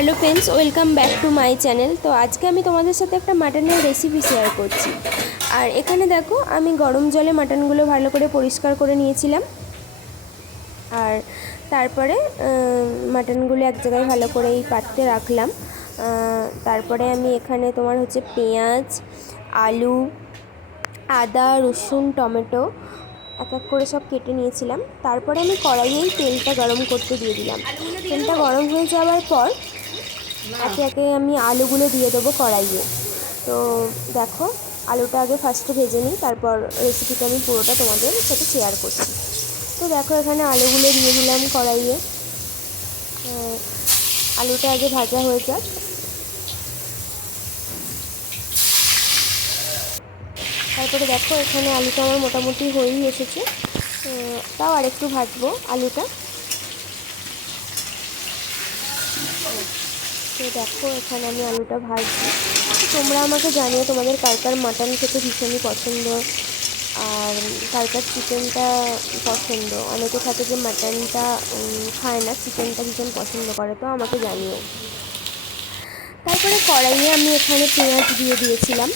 Hello friends, welcome back to my channel. তো আজকে আমি তোমাদের সাথে একটা মাটনের রেসিপি শেয়ার করছি। আর এখানে দেখো, আমি গরম জলে মাটনগুলো ভালো করে পরিষ্কার করে নিয়েছিলাম। আর তারপরে মাটনগুলো এক জায়গায় ভালো করে এই পাত্রে রাখলাম। তারপরে আমি এখানে তোমার হচ্ছে পেঁয়াজ, আলু, আদা, রসুন, টমেটো এক এক করে সব কেটে নিয়েছিলাম। তারপরে আমি কড়াইয়েই তেলটা গরম করতে দিয়ে দিলাম। তেলটা গরম হয়ে যাওয়ার পর একে একে আমি আলুগুলো দিয়ে দেবো কড়াইয়ে। তো দেখো, আলুটা আগে ফার্স্টে ভেজে নিই, তারপর রেসিপিটা আমি পুরোটা তোমাদের সাথে শেয়ার করছি। তো দেখো, এখানে আলুগুলো দিয়ে দিলাম কড়াইয়ে। আলুটা আগে ভাজা হয়ে যাক। তারপরে দেখো, এখানে আলুটা আমার মোটামুটি হয়েই এসেছে। তাও আর একটু ভাজবো আলুটা। তো দেখো, এখানে আমি আলুটা ভাজছি। তোমরা আমাকে জানিও তোমাদের কার কার মাটন খেতে ভীষণই পছন্দ আর কার কার চিকেনটা পছন্দ। অনেকে থাকে যে মাটনটা খায় না, চিকেনটা ভীষণ পছন্দ করে, তো আমাকে জানিও। তারপরে কড়াইয়ে আমি এখানে পেঁয়াজ দিয়ে দিয়েছিলাম।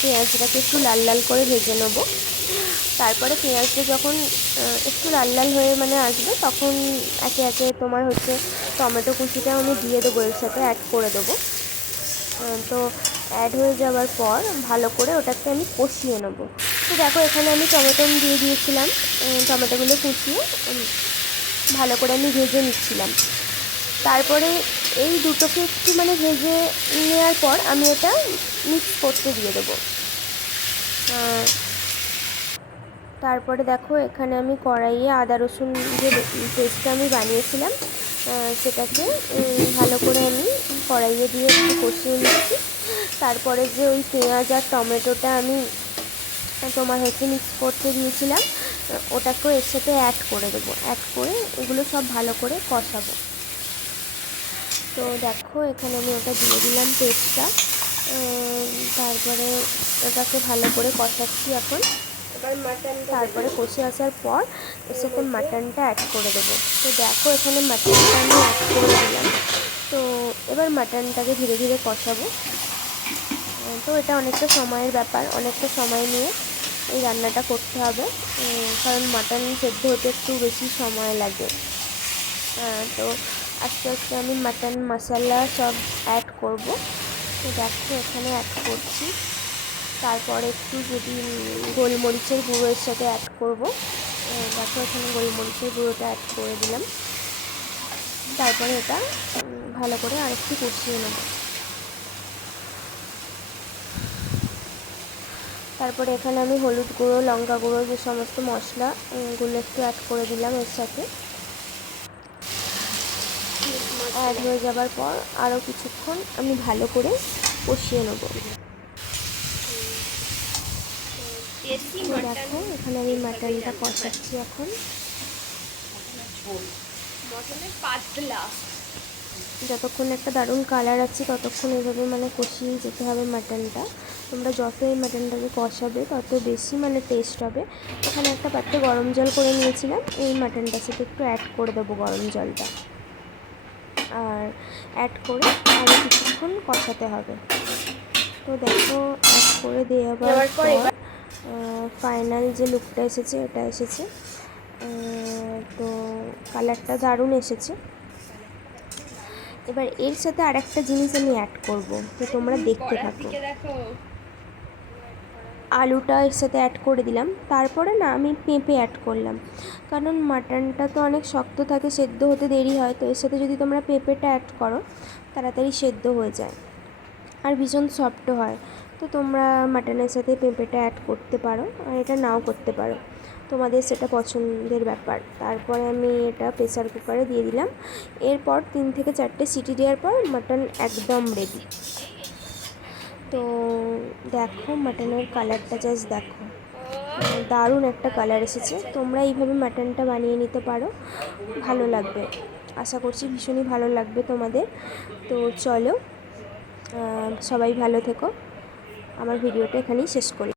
পেঁয়াজটাকে একটু লাল লাল করে ভেজে নেব। তারপরে পেঁয়াজটা যখন একটু লাল লাল হয়ে আসবে, তখন একে একে তোমার হচ্ছে টমেটো কুচিটাও আমি দিয়ে দেবো, এর সাথে অ্যাড করে দেবো। তো অ্যাড হয়ে যাওয়ার পর ভালো করে ওটাকে আমি কষিয়ে নেব। তো দেখো, এখানে আমি টমেটো দিয়ে দিয়েছিলাম। টমেটোগুলো কুচিয়ে ভালো করে আমি ভেজে নিচ্ছিলাম। তারপরে এই দুটোকে একটু ভেজে নেওয়ার পর আমি এটা মিক্স করতে দিয়ে দেবো। তারপরে দেখো, এখানে আমি কড়াইয়ে আদা রসুন যে পেস্টটা আমি বানিয়েছিলাম সেটাকে ভালো করে আমি কড়াইয়ে দিয়ে একটু কষিয়ে নিচ্ছি। তারপরে যে ওই পেঁয়াজ আর টমেটোটা আমি তোমার হচ্ছে মিক্স করতে দিয়েছিলাম, ওটাকেও এর সাথে অ্যাড করে দেবো। অ্যাড করে এগুলো সব ভালো করে কষাবো। তো দেখো, এখানে আমি ওটা দিয়ে দিলাম পেস্টটা। তারপরে ওটাকে ভালো করে কষাচ্ছি এখন। তারপরে কষে আসার পর এর সাথে মাটনটা অ্যাড করে দেবো। তো দেখো, এখানে মাটনটা আমি অ্যাড করে দিলাম। তো এবার মাটনটাকে ধীরে ধীরে কষাবো। তো এটা অনেকটা সময়ের ব্যাপার, অনেকটা সময় নিয়ে এই রান্নাটা করতে হবে, কারণ মাটন সেদ্ধ হতে একটু বেশি সময় লাগে। তো আস্তে আস্তে আমি মাটন মশলা সব অ্যাড করব। তো দেখো, এখানে অ্যাড করছি। তারপরে একটু যদি গোলমরিচের গুঁড়োর সাথে অ্যাড করব। দেখো, এখানে গোলমরিচের গুঁড়োটা অ্যাড করে দিলাম। তারপরে এটা ভালো করে আরেকটু কষিয়ে নেব। তারপরে এখানে আমি হলুদ গুঁড়ো, লঙ্কা গুঁড়ো, যে সমস্ত মশলাগুলো একটু অ্যাড করে দিলাম এর সাথে। অ্যাড হয়ে যাবার পর আরও কিছুক্ষণ আমি ভালো করে কষিয়ে নেব। দেখো, এখানে আমি মাটনটা কষাচ্ছি এখন। যতক্ষণ একটা দারুণ কালার আছে ততক্ষণ এইভাবে কষিয়েই যেতে হবে মাটনটা। তোমরা যত এই মাটনটাকে কষাবে তত বেশি টেস্ট হবে। এখানে একটা পাত্রে গরম জল করে নিয়েছিলাম, এই মাটনটার সাথে একটু অ্যাড করে দেবো গরম জলটা। আর অ্যাড করে আরও কিছুক্ষণ কষাতে হবে। তো দেখো, অ্যাড করে দেওয়ার পর ফাইনাল যে লুকটা এসেছে, এটা এসেছে। তো কালারটা দারুণ এসেছে। এবার এর সাথে আর একটা জিনিস আমি অ্যাড করব, তো তোমরা দেখতে থাকো। আলুটা এর সাথে অ্যাড করে দিলাম। তারপরে আমি পেঁপে অ্যাড করলাম, কারণ মাটনটা তো অনেক শক্ত থাকে, সেদ্ধ হতে দেরি হয়। তো এর সাথে যদি তোমরা পেঁপেটা অ্যাড করো, তাড়াতাড়ি সেদ্ধ হয়ে যায় আর ভীষণ সফটও হয়। তো তোমরা মাটনের সাথে পেঁপেটা অ্যাড করতে পারো, আর এটা নাও করতে পারো, তোমাদের সেটা পছন্দের ব্যাপার। তারপরে আমি এটা প্রেসার কুকারে দিয়ে দিলাম। এরপর 3 থেকে 4টে সিটি দেওয়ার পর মাটন একদম রেডি। তো দেখো, মাটনের কালারটা জাস্ট দেখো, দারুণ একটা কালার এসেছে। তোমরা এইভাবে মাটনটা বানিয়ে নিতে পারো, ভালো লাগবে। আশা করছি ভীষণই ভালো লাগবে তোমাদের। তো চলো, সবাই ভালো থেকো। আমার ভিডিওটা এখানেই শেষ করি।